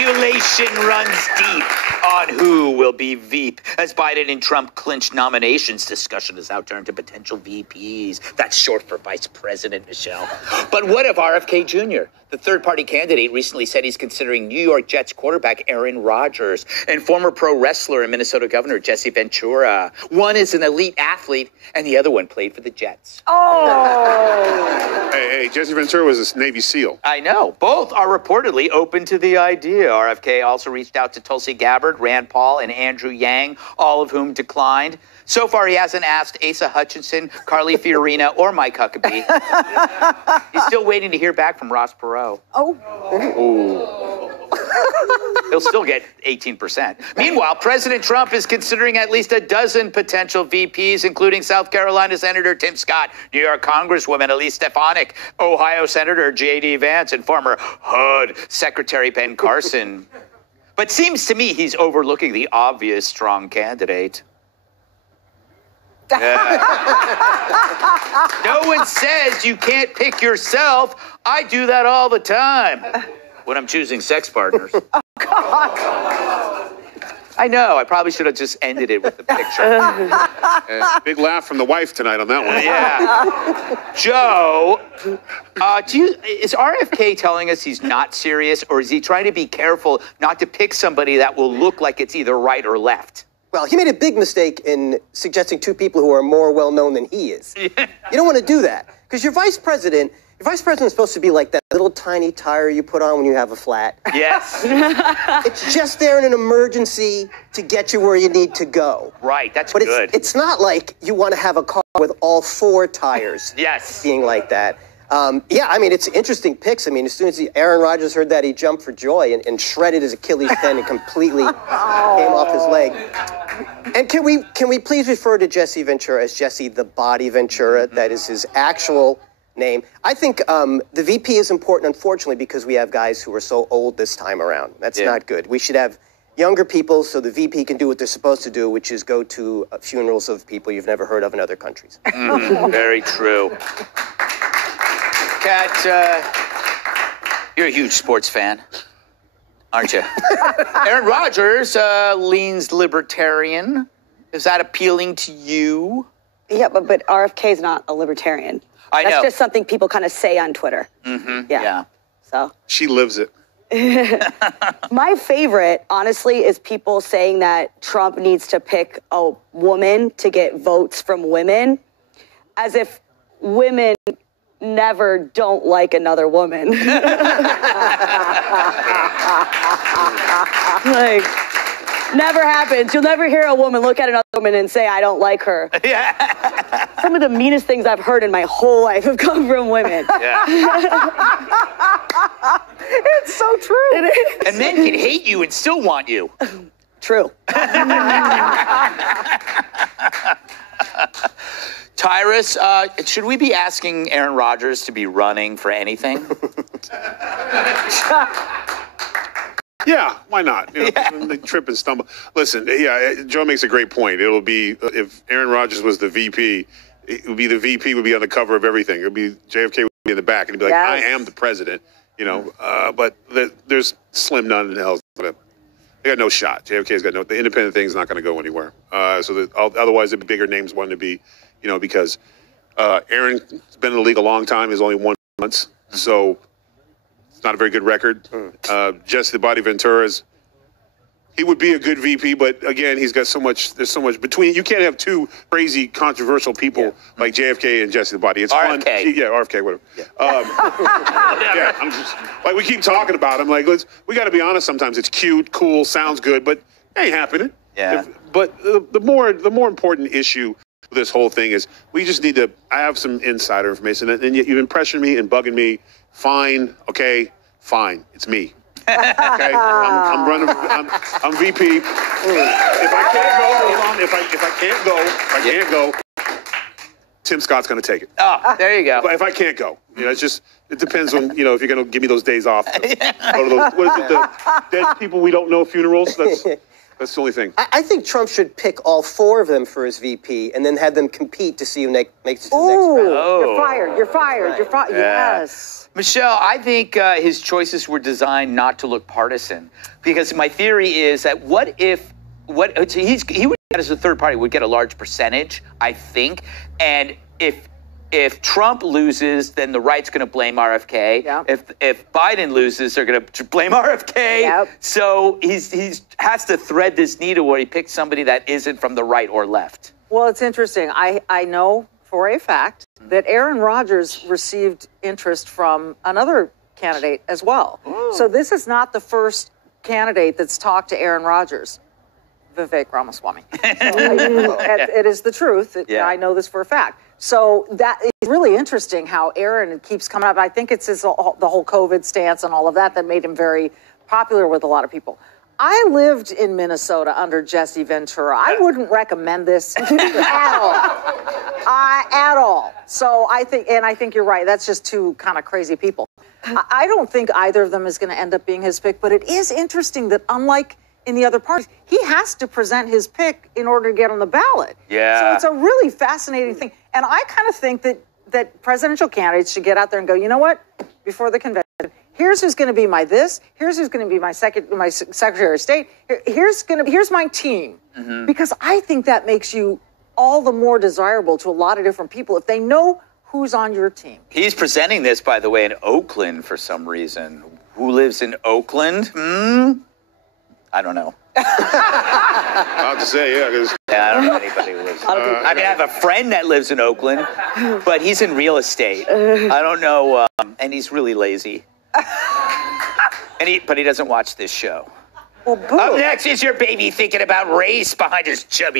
Speculation runs deep on who will be VEEP as Biden and Trump clinch nominations. Discussion has now turned to potential VPs. That's short for Vice President, Michelle. But what of RFK Jr.? The third-party candidate recently said he's considering New York Jets quarterback Aaron Rodgers and former pro wrestler and Minnesota Governor Jesse Ventura. One is an elite athlete, and the other one played for the Jets. Oh! Hey, Jesse Ventura was a Navy SEAL. I know. Both are reportedly open to the idea. RFK also reached out to Tulsi Gabbard, Rand Paul, and Andrew Yang, all of whom declined. So far, he hasn't asked Asa Hutchinson, Carly Fiorina, or Mike Huckabee. He's still waiting to hear back from Ross Perot. Oh. He'll still get 18%. Meanwhile, President Trump is considering at least a dozen potential VPs, including South Carolina Senator Tim Scott, New York Congresswoman Elise Stefanik, Ohio Senator J.D. Vance, and former HUD Secretary Ben Carson. But seems to me he's overlooking the obvious strong candidate. No one says you can't pick yourself. I do that all the time when I'm choosing sex partners. Oh, God. I know. I probably should have just ended it with the picture. Big laugh from the wife tonight on that one. Yeah. Joe, is RFK telling us he's not serious, or is he trying to be careful not to pick somebody that will look like it's either right or left? Well, he made a big mistake in suggesting two people who are more well-known than he is. You don't want to do that, because your vice president is supposed to be like that little tiny tire you put on when you have a flat. Yes. It's just there in an emergency to get you where you need to go. Right, that's but good. It's not like you want to have a car with all four tires yes. being like that. Yeah, I mean, it's interesting picks. I mean, as soon as Aaron Rodgers heard that, he jumped for joy and shredded his Achilles tendon and completely came off his leg. And can we please refer to Jesse Ventura as Jesse the Body Ventura? That is his actual name. I think the VP is important, unfortunately, because we have guys who are so old this time around. That's not good. We should have younger people so the VP can do what they're supposed to do, which is go to funerals of people you've never heard of in other countries. Very true. Kat, you're a huge sports fan, aren't you? Aaron Rodgers leans libertarian. Is that appealing to you? Yeah, but RFK's not a libertarian. I know. That's just something people kind of say on Twitter. Mm-hmm. Yeah. So she lives it. My favorite, honestly, is people saying that Trump needs to pick a woman to get votes from women, as if women never don't like another woman. Like, never happens. You'll never hear a woman look at another woman and say, I don't like her. Yeah. Some of the meanest things I've heard in my whole life have come from women. Yeah. It's so true. It is. And men can hate you and still want you. True. Tyrus, should we be asking Aaron Rodgers to be running for anything? Yeah, why not? You know, they trip and stumble. Listen, Joe makes a great point. It'll be, if Aaron Rodgers was the VP, it would be the VP would be on the cover of everything. It would be JFK would be in the back, and he'd be like, I am the president, you know. But there's slim none in hell. They got no shot. JFK's got the independent thing's not going to go anywhere. Otherwise, the bigger names want to be, you know, because Aaron's been in the league a long time. He's only won once, so it's not a very good record. Jesse the Body Ventura's, he would be a good VP, but again, he's got there's so much between. You can't have two crazy, controversial people like JFK and Jesse the Body. It's RFK. fun. Yeah, RFK, whatever. Yeah, I'm just, like, we keep talking about him. Like, we got to be honest. Sometimes it's cute, cool, sounds good, but it ain't happening. Yeah. But the more important issue with this whole thing is we just need to. I have some insider information, and you've been pressuring me and bugging me. Fine, okay, fine. It's me. Okay, I'm running. I'm VP. If I can't go, hold on. If I can't go, Tim Scott's going to take it. Oh, there you go. But if I can't go, you know, it depends on, you know, if you're going to give me those days off. Go to those, what is it, the dead people we don't know funerals? That's the only thing. I think Trump should pick all four of them for his VP and then have them compete to see who makes it to the next round. You're fired. You're fired. You're fired. Yeah. Yes. Michelle, I think his choices were designed not to look partisan, because my theory is that he would get as a third party would get a large percentage, I think, and if Trump loses, then the right's going to blame RFK. Yep. If Biden loses, they're going to blame RFK. Yep. So he's has to thread this needle where he picks somebody that isn't from the right or left. Well, it's interesting. I know for a fact that Aaron Rodgers received interest from another candidate as well. Ooh. So this is not the first candidate that's talked to Aaron Rodgers. Vivek Ramaswamy. So it is the truth. I know this for a fact. So that is really interesting how Aaron keeps coming up. I think it's the whole COVID stance and all of that made him very popular with a lot of people. I lived in Minnesota under Jesse Ventura. I wouldn't recommend this at all. At all. So I think you're right. That's just two kind of crazy people. I don't think either of them is going to end up being his pick, but it is interesting that unlike in the other parties, he has to present his pick in order to get on the ballot. Yeah. So it's a really fascinating thing. And I kind of think that presidential candidates should get out there and go, you know what, before the convention, here's who's going to be my this, here's who's going to be my Secretary of State, here's my team. Mm-hmm. Because I think that makes you all the more desirable to a lot of different people if they know who's on your team. He's presenting this, by the way, in Oakland for some reason. Who lives in Oakland? I don't know. I'll just say, I don't know anybody who lives. I mean, I have a friend that lives in Oakland, but he's in real estate. I don't know, and he's really lazy. But he doesn't watch this show. Well, Up next is your baby thinking about race behind his chubby